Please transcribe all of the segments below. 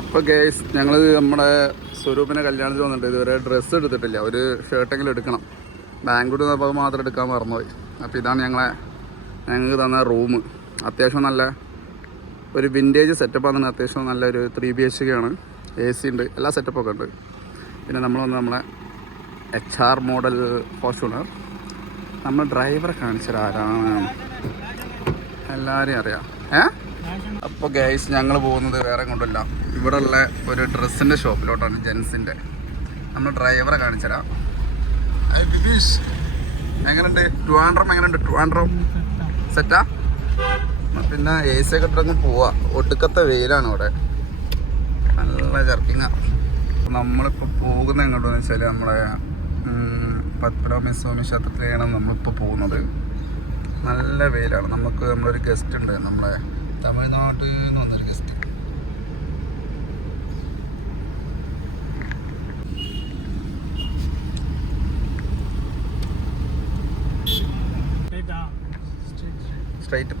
അപ്പോൾ ഗേസ് ഞങ്ങൾ നമ്മുടെ സ്വരൂപിനെ കല്യാണത്തിന് വന്നിട്ട് ഇതുവരെ ഡ്രസ്സ് എടുത്തിട്ടില്ല. ഒരു ഷർട്ടെങ്കിലും എടുക്കണം. ബാംഗ്ലൂർ നിന്നപ്പോൾ മാത്രം എടുക്കാൻ മറന്നുപോയി. അപ്പോൾ ഇതാണ് ഞങ്ങൾക്ക് തന്ന റൂം. അത്യാവശ്യം നല്ല ഒരു വിൻറ്റേജ് സെറ്റപ്പാണ്. അത്യാവശ്യം നല്ലൊരു 3 BHK ആണ്. AC ഉണ്ട്, എല്ലാ സെറ്റപ്പൊക്കെ ഉണ്ട്. പിന്നെ നമ്മൾ വന്ന് നമ്മളെ HR മോഡൽ ഫോർച്യൂണർ. നമ്മൾ ഡ്രൈവറെ കാണിച്ചത് ആരാണ് എല്ലാവരെയും അറിയാം. അപ്പോൾ ഗൈസ് ഞങ്ങൾ പോകുന്നത് വേറെ കൊണ്ടല്ല, ഇവിടെ ഉള്ള ഒരു ഡ്രസ്സിൻ്റെ ഷോപ്പിലോട്ടാണ്, ജെൻസിൻ്റെ. നമ്മൾ ഡ്രൈവറെ കാണിച്ചുതരാം. ബിബീഷ് എങ്ങനെയുണ്ട്? ട്രിവാൻഡ്രം എങ്ങനെയുണ്ട്? ട്രിവാൻഡ്രം സെറ്റാ? പിന്നെ AC ഒക്കെ ഇട്ടങ്ങ് പോവാ. ഒടുക്കത്തെ വെയിലാണ് ഇവിടെ, നല്ല ജർക്കിങ്ങാണ്. നമ്മളിപ്പോൾ പോകുന്നത് എങ്ങോട്ടെന്ന് വെച്ചാൽ നമ്മളെ പത്മനാഭ സ്വാമി ക്ഷേത്രത്തിലാണ് നമ്മളിപ്പോൾ പോകുന്നത്. നല്ല വെയിലാണ്. നമ്മളൊരു ഗസ്റ്റ് ഉണ്ട്, നമ്മളെ തമിഴ്നാട്ടിൽ നിന്ന് വന്നൊരു ഗസ്റ്റ്. സ്ട്രൈറ്റ്.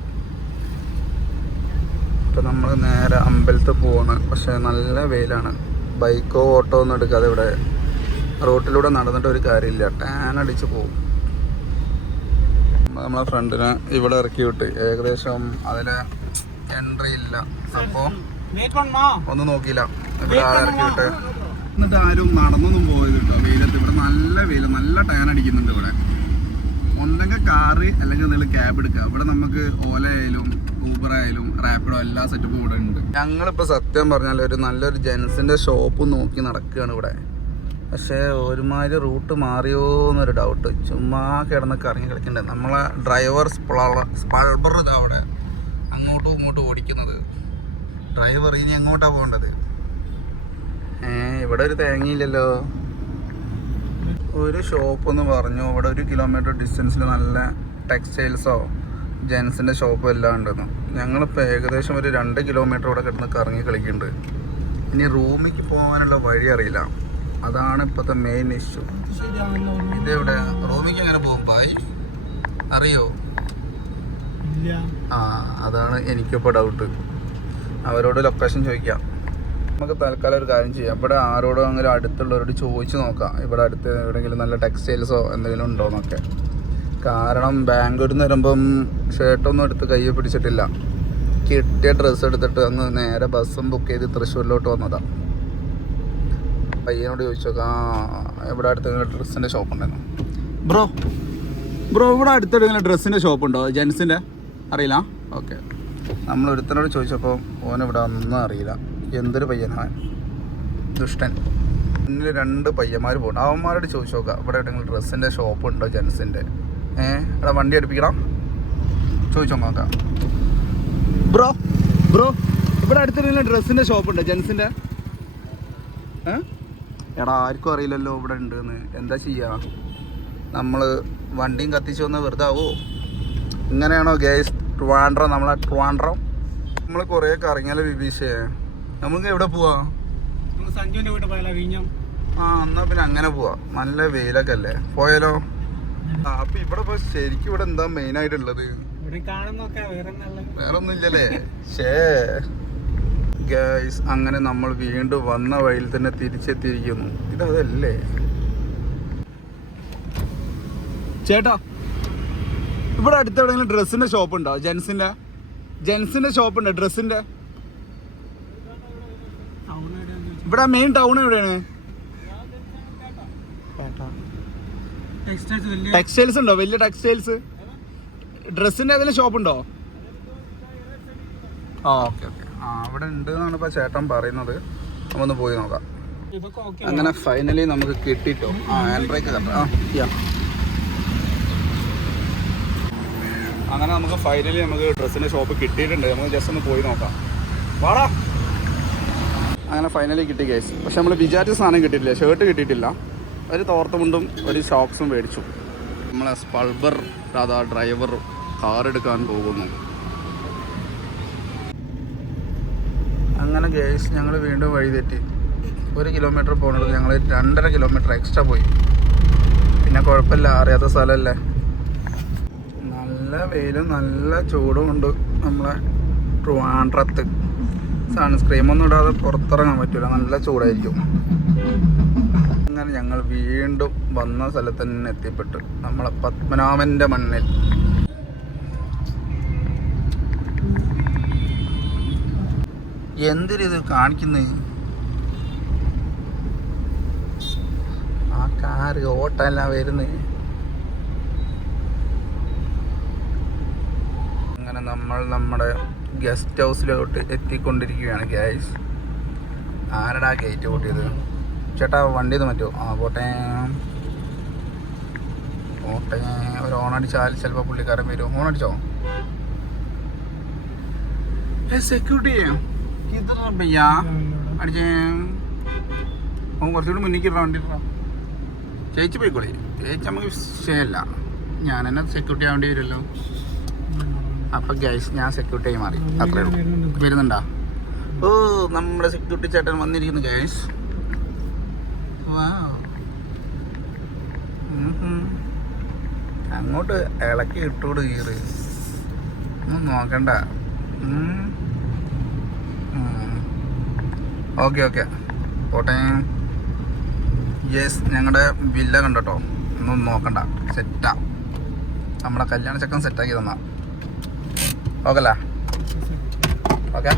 ഇപ്പം നമ്മൾ നേരെ അമ്പലത്തിൽ പോവാണ്. പക്ഷേ നല്ല വെയിലാണ്. ബൈക്കോ ഓട്ടോ ഒന്നും എടുക്കാതെ ഇവിടെ റോട്ടിലൂടെ നടന്നിട്ട് ഒരു കാര്യമില്ല, ടാൻ അടിച്ച് പോകും. നമ്മളെ ഫ്രണ്ടിനെ ഇവിടെ ഇറക്കി വിട്ട് ഏകദേശം അതിൽ എൻട്രി ഇല്ല. അപ്പോൾ ഒന്നും നോക്കിയില്ല, ഇവിടെ ആളെ ഇറക്കി വിട്ട്. എന്നിട്ട് ആരും നടന്നൊന്നും പോയത് കേട്ടോ വെയിലത്ത്. ഇവിടെ നല്ല വെയിൽ, നല്ല ടാൻ അടിക്കുന്നുണ്ട് ഇവിടെ. ഉണ്ടെങ്കിൽ കാറ് അല്ലെങ്കിൽ എന്തെങ്കിലും ക്യാബ് എടുക്കുക. ഇവിടെ നമുക്ക് ഓല ആയാലും ഊബർ ആയാലും റാപ്പിഡോ എല്ലാ സെറ്റപ്പും ഇവിടെ ഉണ്ട്. ഞങ്ങളിപ്പോൾ സത്യം പറഞ്ഞാൽ ഒരു നല്ലൊരു ജെൻസിൻ്റെ ഷോപ്പ് നോക്കി നടക്കുകയാണ് ഇവിടെ. പക്ഷേ ഒരുമാതിരി റൂട്ട് മാറിയോ എന്നൊരു ഡൗട്ട്. ചുമ്മാ കിടന്ന് കറങ്ങി കളിക്കണ്ടേ. നമ്മളെ ഡ്രൈവർ സ്പൾബർ ഇതാ അവിടെ അങ്ങോട്ടും ഇങ്ങോട്ടും ഓടിക്കുന്നത്. ഡ്രൈവർ ഇനി എങ്ങോട്ടാണ് പോകേണ്ടത്? ഇവിടെ ഒരു തേങ്ങയില്ലല്ലോ. ഒരു ഷോപ്പെന്ന് പറഞ്ഞു ഇവിടെ 1 കിലോമീറ്റർ ഡിസ്റ്റൻസിൽ നല്ല ടെക്സ്റ്റൈൽസോ ജെൻസിൻ്റെ ഷോപ്പോ എല്ലാം ഉണ്ടെന്ന്. ഞങ്ങളിപ്പോൾ ഏകദേശം ഒരു 2 കിലോമീറ്റർ ഇവിടെ കിടന്ന് കറങ്ങി കളിക്കുന്നുണ്ട്. ഇനി റൂമിലേക്ക് പോകാനുള്ള വഴി അറിയില്ല, അതാണ് ഇപ്പോഴത്തെ മെയിൻ ഇഷ്യൂ. ഇതെവിടെ റൂമിലേക്ക് എങ്ങനെ പോകും ഭായ്, അറിയോ? അതാണ് എനിക്കിപ്പോൾ ഡൗട്ട്. അവരോട് ലൊക്കേഷൻ ചോദിക്കാം. നമുക്ക് തൽക്കാലം ഒരു കാര്യം ചെയ്യാം, ഇവിടെ ആരോടും അങ്ങനെ അടുത്തുള്ളവരോട് ചോദിച്ച് നോക്കാം, ഇവിടെ അടുത്ത് എവിടെയെങ്കിലും നല്ല ടെക്സ്റ്റൈൽസോ എന്തെങ്കിലും ഉണ്ടോ എന്നൊക്കെ. കാരണം ബാംഗ്ലൂരിൽ നിന്ന് വരുമ്പം ഷർട്ടൊന്നും എടുത്ത് കയ്യിൽ പിടിച്ചിട്ടില്ല. കിട്ടിയ ഡ്രസ്സ് എടുത്തിട്ട് അങ്ങ് നേരെ ബസ്സും ബുക്ക് ചെയ്ത് തൃശ്ശൂരിലോട്ട് വന്നതാണ്. പയ്യനോട് ചോദിച്ചു നോക്കാം, ഇവിടെ അടുത്തെങ്കിലും ഡ്രസ്സിൻ്റെ ഷോപ്പ് ഉണ്ടായിരുന്നു. ബ്രോ ഇവിടെ അടുത്തെങ്കിലും ഡ്രസ്സിൻ്റെ ഷോപ്പുണ്ടോ ജെൻസിൻ്റെ? അറിയില്ല. ഓക്കെ, നമ്മൾ ഒരുത്തനോട് ചോദിച്ചപ്പോൾ ഓനിവിടെ ഒന്നും അറിയില്ല. എന്തൊരു പയ്യനാണ്, ദുഷ്ടൻ. മുന്നിൽ 2 പയ്യന്മാർ പോകുന്നുണ്ട്. അവന്മാരോട് ചോദിച്ചു നോക്കാം ഇവിടെ എവിടെയെങ്കിലും ഡ്രസ്സിൻ്റെ ഷോപ്പ് ഉണ്ടോ ജെൻസിൻ്റെ. ഇവിടെ വണ്ടി അടുപ്പിക്കണം, ചോദിച്ചു നോക്കാം. ബ്രോ ഇവിടെ അടുത്തെങ്കിലും ഡ്രസ്സിൻ്റെ ഷോപ്പുണ്ടോ ജെൻസിൻ്റെ? എടാ ആർക്കും അറിയില്ലല്ലോ ഇവിടെ ഉണ്ടെന്ന്. എന്താ ചെയ്യുക? നമ്മൾ വണ്ടിയും കത്തിച്ച് വന്ന് വെറുതെ ആവോ? ഇങ്ങനെയാണോ ഗേസ് ട്രിവാൻഡ്രം? നമ്മളെ ട്രിവാൻഡ്രം നമ്മൾ കുറേ കറങ്ങിയാലോ ബിബീഷേ. നമുക്ക് എവിടെ പോവാ? സഞ്ജുവിന്റെ വീട്ടിൽ പോയാലോ? വിഴിഞ്ഞം. എന്നാ പിന്നെ അങ്ങനെ പോവാ. നല്ല വെയിലൊക്കെ അല്ലേ, പോയാലോ? അപ്പൊ ഇവിടെ ഇപ്പൊ ശരിക്കും ഇവിടെ എന്താ മെയിൻ ആയിട്ടുള്ളത്? വേറെ ഒന്നും ഇല്ലല്ലേ? ഗൈസ് അങ്ങനെ നമ്മൾ വീണ്ടും വന്ന വഴിയിൽ തന്നെ തിരിച്ചെത്തിയിരിക്കുന്നു. ഇതല്ലേ ചേട്ടാ? ഇവിടെ അടുത്ത് എവിടെയെങ്കിലും ഡ്രസ്സിന്റെ ഷോപ്പ് ഉണ്ടോ ജെൻസിന്റെ ഷോപ്പ് ഉണ്ടോ ഡ്രസ്സിന്റെ? ഇവിടെ മെയിൻ ടൗൺ എവിടെയാണ്? ടെക്സ്റ്റൈൽസ് ഉണ്ടോ? വലിയ ടെക്സ്റ്റൈൽസ് ഡ്രസ്സിന്റെ ഏതെങ്കിലും ഷോപ്പ് ഉണ്ടോ? ഓക്കെ അവിടെ ഉണ്ട് എന്നാണ് ഇപ്പൊ ചേട്ടൻ പറയുന്നത്. നമുക്കൊന്ന് പോയി നോക്കാം. അങ്ങനെ ഫൈനലി നമുക്ക് കിട്ടിട്ടോ. ഹാൻഡ് ബ്രേക്ക് അങ്ങനെ നമുക്ക് ഫൈനലി ഡ്രസ്സിന്റെ ഷോപ്പ് കിട്ടിയിട്ടുണ്ട്. നമുക്ക് ജസ്റ്റ് ഒന്ന് പോയി നോക്കാം. വാടാ. അങ്ങനെ ഫൈനലി കിട്ടി കേസ്. പക്ഷെ നമ്മൾ വിചാരിച്ച സാധനം കിട്ടിയിട്ടില്ല. ഷർട്ട് കിട്ടിയിട്ടില്ല. ഒരു തോർത്തുമുണ്ടും ഒരു ഷോക്സും മേടിച്ചു. നമ്മളെ സ്പൾബർ ഡ്രൈവർ കാർ എടുക്കാൻ പോകുന്നു. അങ്ങനെ കേസ് ഞങ്ങൾ വീണ്ടും വഴി തെറ്റി. 1 കിലോമീറ്റർ പോകുന്നത് ഞങ്ങൾ 2.5 കിലോമീറ്റർ എക്സ്ട്രാ പോയി. പിന്നെ കുഴപ്പമില്ല, അറിയാത്ത സ്ഥലമല്ലേ. നല്ല വെയിലും നല്ല ചൂടും ഉണ്ട് നമ്മളെ ട്രിവാൻഡ്രത്ത്. സൺസ്ക്രീമൊന്നും ഇടാതെ പുറത്തിറങ്ങാൻ പറ്റില്ല, നല്ല ചൂടായിരിക്കും. അങ്ങനെ ഞങ്ങൾ വീണ്ടും വന്ന സ്ഥലത്ത് തന്നെ എത്തിപ്പെട്ടു, നമ്മളെ പത്മനാഭൻ്റെ മണ്ണിൽ. എന്തിരിത് കാണിക്കുന്നത്? ആ കാറ് ഓട്ടമെല്ലാം വരുന്നത്. അങ്ങനെ നമ്മൾ നമ്മുടെ ഗസ്റ്റ് ഹൗസിലോട്ട് എത്തിക്കൊണ്ടിരിക്കുകയാണ് ഗൈസ്. ആരടാ ഗേറ്റ് കൂട്ടിയത്? ചേട്ടാ വണ്ടി ഒന്ന് പറ്റുമോ? ആ പോട്ടെ പോട്ടെ. ഒരു ഓണടിച്ചാൽ ചിലപ്പോൾ പുള്ളിക്കാരൻ വരും. ഓണടിച്ചോ? സെക്യൂരിറ്റി ഭയ്യാ അടിച്ചേ. ഓൻ കുറച്ചുകൂടി മുന്നിൽ ഇടാം, വണ്ടി ഇടാം. ചേച്ചി പോയിക്കോളി, ചേച്ചി നമുക്ക് വിഷയമല്ല, ഞാൻ തന്നെ സെക്യൂരിറ്റി ആവേണ്ടി വരുമല്ലോ. അപ്പം ഗൈസ് ഞാൻ സെക്യൂരിറ്റി ആയി മാറി, അത്രേ ഉള്ളൂ. വരുന്നുണ്ടാ? ഓ നമ്മുടെ സെക്യൂരിറ്റി ചേട്ടൻ വന്നിരിക്കുന്നു ഗൈസ്. വാ അങ്ങോട്ട് ഇളക്കി ഇട്ടോട് കീറ്, ഒന്നും നോക്കണ്ട. ഓക്കെ ഓക്കെ പോട്ടെ. യെസ്, ഞങ്ങളുടെ വില്ല കണ്ടോ, ഒന്നും നോക്കണ്ട, സെറ്റാ. നമ്മളെ കല്യാണ ചക്കൻ സെറ്റാക്കി തന്നാ. ഓക്കെ അല്ലേ? ഓക്കെ,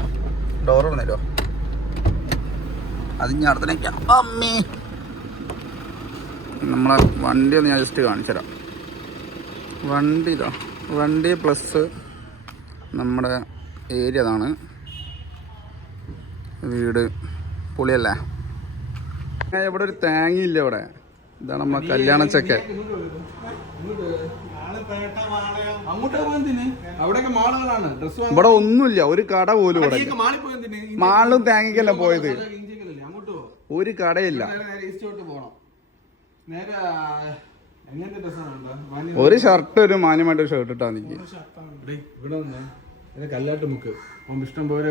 ഡോർ തുറന്നിട്ടോ. അത് ഞാൻ അടുത്ത് നിൽക്കാം. അമ്മേ, നമ്മളെ വണ്ടി ഒന്ന് ഞാൻ ജസ്റ്റ് കാണിച്ചു തരാം. വണ്ടി ഇതാ, വണ്ടി പ്ലസ് നമ്മുടെ ഏരിയ അതാണ്. വീട് പൊളിയല്ലേ? ഇവിടെ ഒരു തേങ്ങയില്ല ഇവിടെ. ഇതാണ് നമ്മളെ കല്യാണ ചക്കൻ. ഇവിടെ ഒന്നുമില്ല, ഒരു കട പോലും ഇവിടെ. മാളിലും തേങ്ങയ്ക്കല്ല പോയത്, ഒരു കടയില്ല. ഒരു ഷർട്ട്, ഒരു മാന്യമായിട്ട് ഷർട്ട് ഇട്ടാ നിക്ക്. കല്ലാട്ട് മുക്ക് ഇഷ്ടം പോലെ